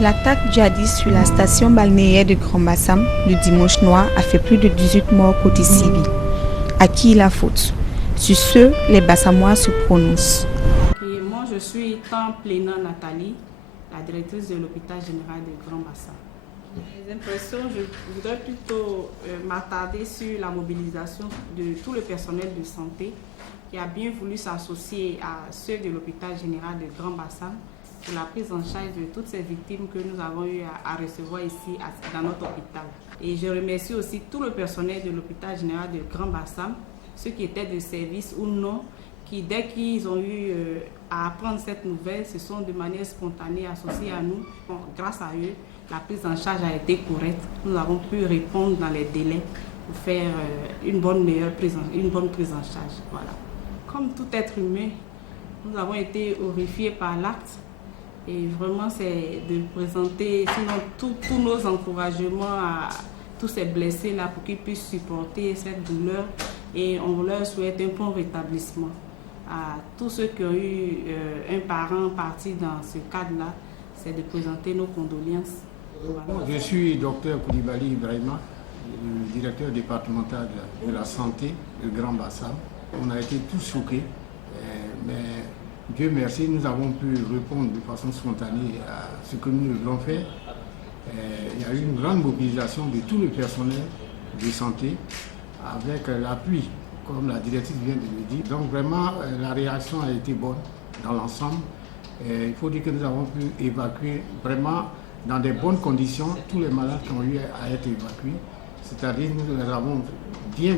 L'attaque djihadiste sur la station balnéaire de Grand Bassam le dimanche noir a fait plus de 18 morts côté civil. À qui la faute? Sur ce, les Bassamois se prononcent. Et moi, je suis Plena Nathalie, la directrice de l'hôpital général de Grand Bassam. Les impressions, je voudrais plutôt m'attarder sur la mobilisation de tout le personnel de santé qui a bien voulu s'associer à ceux de l'hôpital général de Grand Bassam pour la prise en charge de toutes ces victimes que nous avons eu à recevoir ici dans notre hôpital. Et je remercie aussi tout le personnel de l'hôpital général de Grand Bassam, ceux qui étaient de service ou non, qui dès qu'ils ont eu à apprendre cette nouvelle, se sont de manière spontanée associés à nous. Bon, grâce à eux, la prise en charge a été correcte. Nous avons pu répondre dans les délais pour faire une bonne prise en charge. Voilà. Comme tout être humain, nous avons été horrifiés par l'acte. Et vraiment, c'est de présenter sinon tous nos encouragements à tous ces blessés-là pour qu'ils puissent supporter cette douleur. Et on leur souhaite un bon rétablissement. À tous ceux qui ont eu un parent parti dans ce cadre-là, c'est de présenter nos condoléances. Voilà. Je suis Dr Koulibaly Ibrahima, le directeur départemental de la santé de Grand Bassam. On a été tous choqués, mais Dieu merci, nous avons pu répondre de façon spontanée à ce que nous devons faire. Il y a eu une grande mobilisation de tout le personnel de santé avec l'appui, comme la directrice vient de le dire. Donc vraiment, la réaction a été bonne dans l'ensemble. Il faut dire que nous avons pu évacuer vraiment dans des bonnes conditions tous les malades qui ont eu à être évacués. C'est-à-dire nous les avons bien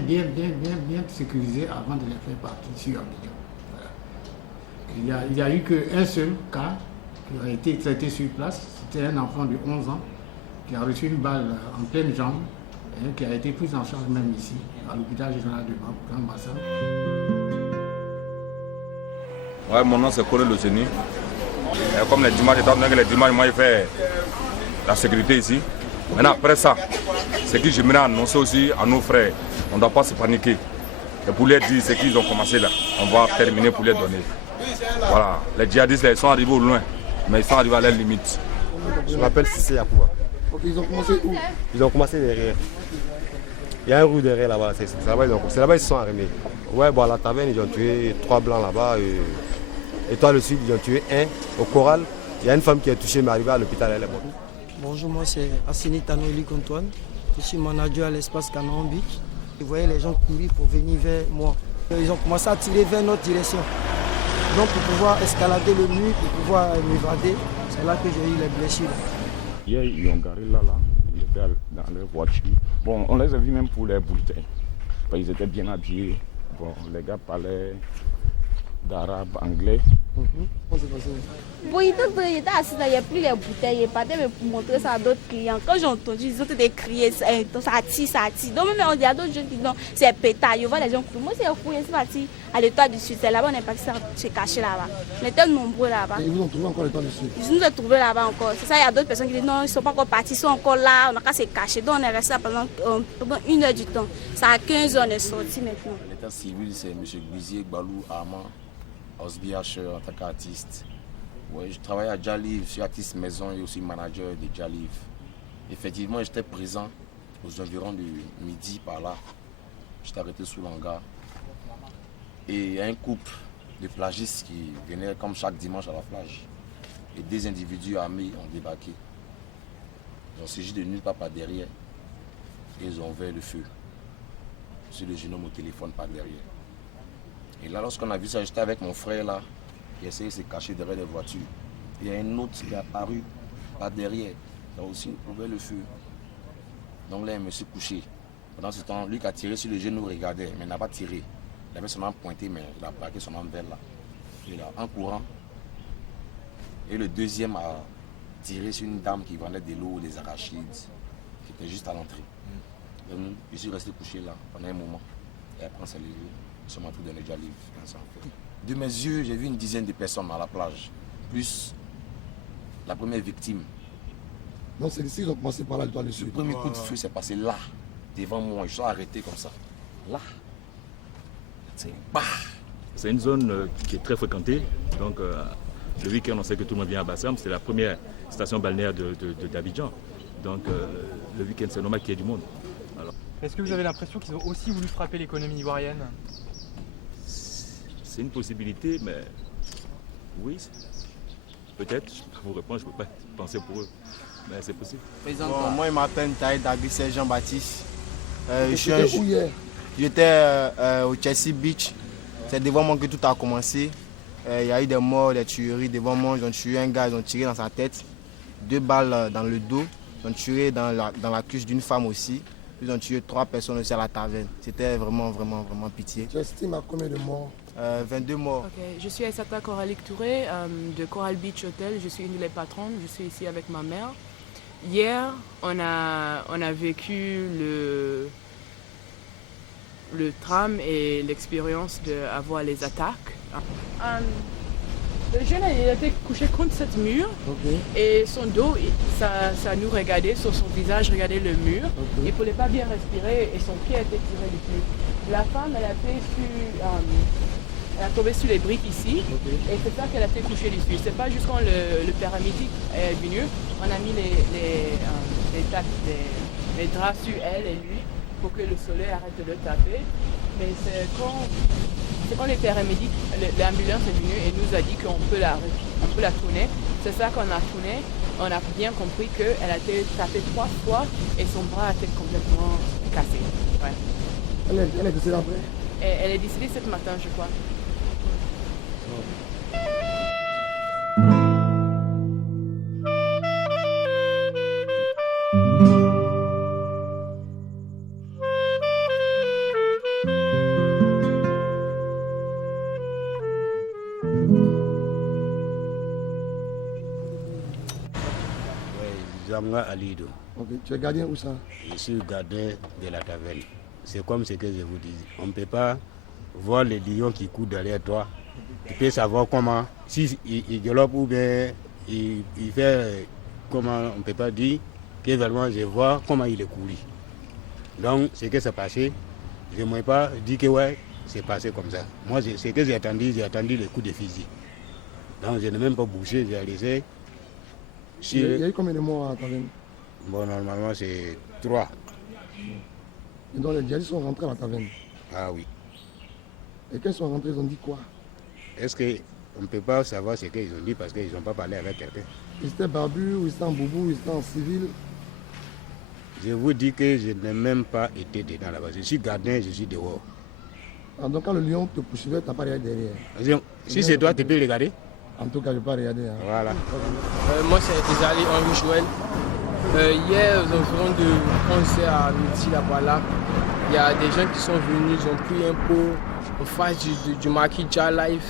sécurisés avant de les faire partir sur un million. Il n'y a eu qu'un seul cas qui a été traité sur place. C'était un enfant de 11 ans qui a reçu une balle en pleine jambe et qui a été pris en charge même ici, à l'hôpital général de Grand Bassam. Ouais, mon nom c'est Kone Loseni. Comme les dimanches, étant donné que les dimanches, moi je fais la sécurité ici. Maintenant après ça, c'est que j'aimerais annoncer aussi à nos frères, on ne doit pas se paniquer. Et pour les dire ce qu'ils ont commencé là, on va terminer pour les donner. Voilà, les djihadistes ils sont arrivés au loin, mais ils sont arrivés à leurs limites. Je m'appelle Sissé Yakouba. Ils ont commencé où? Ils ont commencé derrière. Il y a un roue derrière là-bas, c'est là-bas ils se sont armés. Ouais, bon, à la taverne, ils ont tué 3 blancs là-bas. Et toi, le sud, ils ont tué 1. Au Choral, il y a une femme qui est touchée, mais arrivée à l'hôpital, elle est morte. Bonjour, moi c'est Assini Tanouli Antoine. Je suis manager à l'espace Canon Beach. Vous voyez les gens courir pour venir vers moi. Ils ont commencé à tirer vers notre direction. Donc pour pouvoir escalader le mur, pour pouvoir m'évader, c'est là que j'ai eu les blessures. Hier, ils ont garé là, ils étaient dans leur voiture. Bon, on les a vus même pour les bulletins. Ils étaient bien habillés. Bon, les gars parlaient d'arabe, anglais. Bon, il était assis là, il n'y a plus les bouteilles. Il partait pour montrer ça à d'autres clients. Quand j'ai entendu, ils ont été criés, ça tire, ça tire. Donc même on dit à d'autres gens qui disent non, c'est pétard. Je vois les gens crier. Moi, c'est fouillé, c'est parti à l'étoile du sud. C'est là-bas, on est parti se cacher là-bas. On était nombreux là-bas. Et ils vous ont trouvé encore l'étoile du sud? Ils nous ont trouvé là-bas encore. C'est ça, il y a d'autres personnes qui disent non, ils ne sont pas encore partis, ils sont encore là. On n'a qu'à se cacher. Donc on est resté là pendant 1 heure du temps. Ça à 15 heures, on est sorti maintenant. L'état civil, c'est M. Guizier Gbalou Armand, Osbiacher en tant qu'artiste. Ouais, je travaille à Djaliv, je suis artiste maison et aussi manager de Djaliv. Effectivement, j'étais présent aux environs de midi par là. J'étais arrêté sous l'hangar. Et il y a un couple de plagistes qui venaient comme chaque dimanche à la plage. Et 2 individus armés ont débarqué. Ils ont saisi de nulle part par derrière. Et ils ont ouvert le feu sur le jeune homme au téléphone par derrière. Et là, lorsqu'on a vu ça, j'étais avec mon frère là. Il essayait de se cacher derrière les voitures. Il y a un autre qui est apparu par derrière. Il a aussi ouvert le feu. Donc là, il me suis couché. Pendant ce temps, lui qui a tiré sur le genou nous regardait, mais il n'a pas tiré. Il avait son arme pointée, mais il a plaqué son arme vers là. Et là, en courant. Et le deuxième a tiré sur une dame qui vendait de l'eau, des arachides, qui était juste à l'entrée. Donc, je suis resté couché là pendant un moment. Et après, on s'est levé. Ils sont entrés dans le Djaliv. De mes yeux, j'ai vu une dizaine de personnes à la plage, plus la première victime. Donc c'est ici qu'ils ont commencé par là, l'étoile du sud. Le premier coup de feu s'est passé là, devant moi. Ils sont arrêtés comme ça. Là. C'est une zone qui est très fréquentée. Donc le week-end, on sait que tout le monde vient à Bassam. C'est la première station balnéaire d'Abidjan. Donc le week-end, c'est normal qu'il y ait du monde. Est-ce que vous avez l'impression qu'ils ont aussi voulu frapper l'économie ivoirienne? C'est une possibilité, mais oui, peut-être. Je peux vous répondre, je ne peux pas penser pour eux, mais c'est possible. Bon, moi, je m'appelle Taïd Agrissel Jean-Baptiste. J'étais au Chelsea Beach. C'est devant moi que tout a commencé. Il y a eu des morts, des tueries devant moi. Ils ont tué un gars, ils ont tiré dans sa tête. 2 balles dans le dos. Ils ont tué dans la cuisse d'une femme aussi. Ils ont tué 3 personnes aussi à la taverne. C'était vraiment pitié. Tu estimes à combien de morts? 22 morts. Okay. Je suis Aissata Coralique Touré de Coral Beach Hotel. Je suis une des patronnes. Je suis ici avec ma mère. Hier, on a vécu le drame et l'expérience d'avoir les attaques. Le jeune il était couché contre cette mur et son dos, ça nous regardait, sur son visage regardait le mur. Il ne pouvait pas bien respirer et son pied était tiré du pied. La femme, elle a tombé sur les briques ici et c'est ça qu'elle a été couchée dessus. C'est pas juste quand le paramédic est venu, on a mis les draps sur elle et lui pour que le soleil arrête de le taper. Mais c'est quand les paramédics, l'ambulance est venue et nous a dit qu'on peut la tourner. C'est ça qu'on a tourné. On a bien compris qu'elle a été tapée 3 fois et son bras a été complètement cassé. Ouais. Elle est décédée après? Elle est décédée ce matin, je crois. Alido. Tu es gardien où ça? Je suis gardien de la taverne. C'est comme ce que je vous dis. On ne peut pas voir les lions qui courent derrière toi. Tu peux savoir comment, s'il galope ou bien il fait, comment on ne peut pas dire que vraiment je vois comment il est couru. Donc ce qui s'est passé, je ne peux pas dire que ouais, c'est passé comme ça. Moi, ce que j'ai attendu les coups de fusil. Donc je n'ai même pas bougé, j'ai laissé. Il y a eu combien de morts à la taverne? Bon, normalement, c'est 3. Et donc les djihadistes sont rentrés à la taverne? Ah oui. Et quand ils sont rentrés, ils ont dit quoi? Est-ce qu'on ne peut pas savoir ce qu'ils ont dit parce qu'ils n'ont pas parlé avec quelqu'un? Ils étaient barbus, ou ils étaient en boubou, ils étaient en civil? Je vous dis que je n'ai même pas été dedans là-bas. Je suis gardien, je suis dehors. Ah, donc quand le lion te poursuivait, tu n'as pas regardé derrière? Si c'est toi, tu peux regarder? En tout cas, je ne vais pas regarder. Hein. Voilà. Moi, c'est Désalé Henri Joël. Hier, aux environs de 11h à midi, là-bas, il y a des gens qui sont venus, ils ont pris un pot en face du marquis Jalive.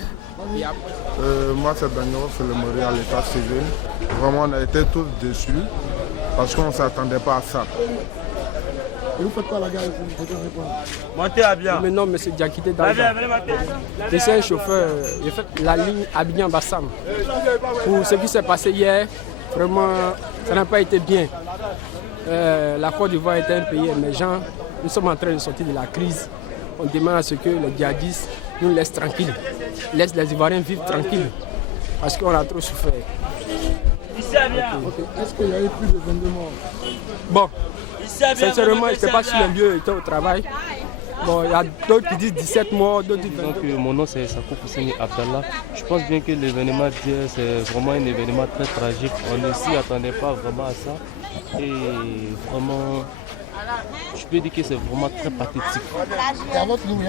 Moi, c'est Daniel, c'est le Montréal, l'état civil. Vraiment, on a été tous déçus parce qu'on ne s'attendait pas à ça. Et vous faites quoi la gare ici? Montez à bien. Mais non, mais c'est Diakité Daouda. Je suis un chauffeur. J'ai fait la ligne Abidjan-Bassam. Pour ce qui s'est passé hier, vraiment, ça n'a pas été bien. La Côte d'Ivoire est un pays émergent. Nous sommes en train de sortir de la crise. On demande à ce que les djihadistes nous laissent tranquilles. Laissent les Ivoiriens vivre tranquilles. Parce qu'on a trop souffert. Est-ce qu'il y a eu plus de 22 morts? Bon. Sincèrement, je n'étais pas sur le lieu, j'étais au travail. Bon, il y a d'autres qui disent 17 morts, d'autres disent 22. Donc, mon nom c'est Sako Pousseni Abdallah. Je pense bien que l'événement d'hier, c'est vraiment un événement très tragique. On ne s'y attendait pas vraiment à ça. Et vraiment, je peux dire que c'est vraiment très pathétique. Et à votre ligne, il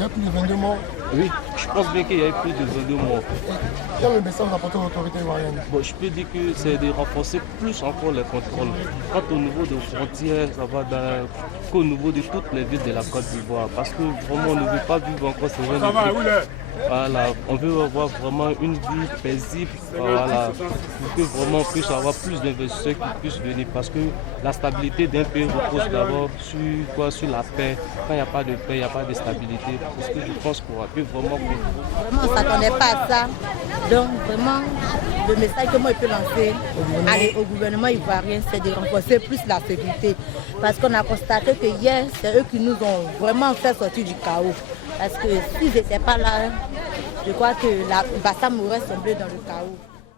y a plus de 22 morts? Oui, je pense bien qu'il y a eu plus de 22 morts. Quel est le message apporté aux autorités ivoiriennes? Bon, je peux dire que c'est de renforcer plus encore les contrôles. Quant au niveau des frontières, ça va qu'au niveau de toutes les villes de la Côte d'Ivoire. Parce que vraiment, on ne veut pas vivre encore ce genre de trucs. Voilà, on veut avoir vraiment une vie paisible, voilà, pour que vraiment on puisse avoir plus d'investisseurs qui puissent venir. Parce que la stabilité d'un pays repose d'abord sur la paix. Quand il n'y a pas de paix, il n'y a pas de stabilité. Parce que je pense qu'on peut vraiment... Vraiment, on ne s'attendait pas à ça. Donc vraiment, le message que moi je peux lancer au gouvernement ivoirien, c'est de renforcer plus la sécurité. Parce qu'on a constaté que hier, c'est eux qui nous ont vraiment fait sortir du chaos. Parce que s'ils n'étaient pas là, je crois que Bassam aurait semblé dans le chaos.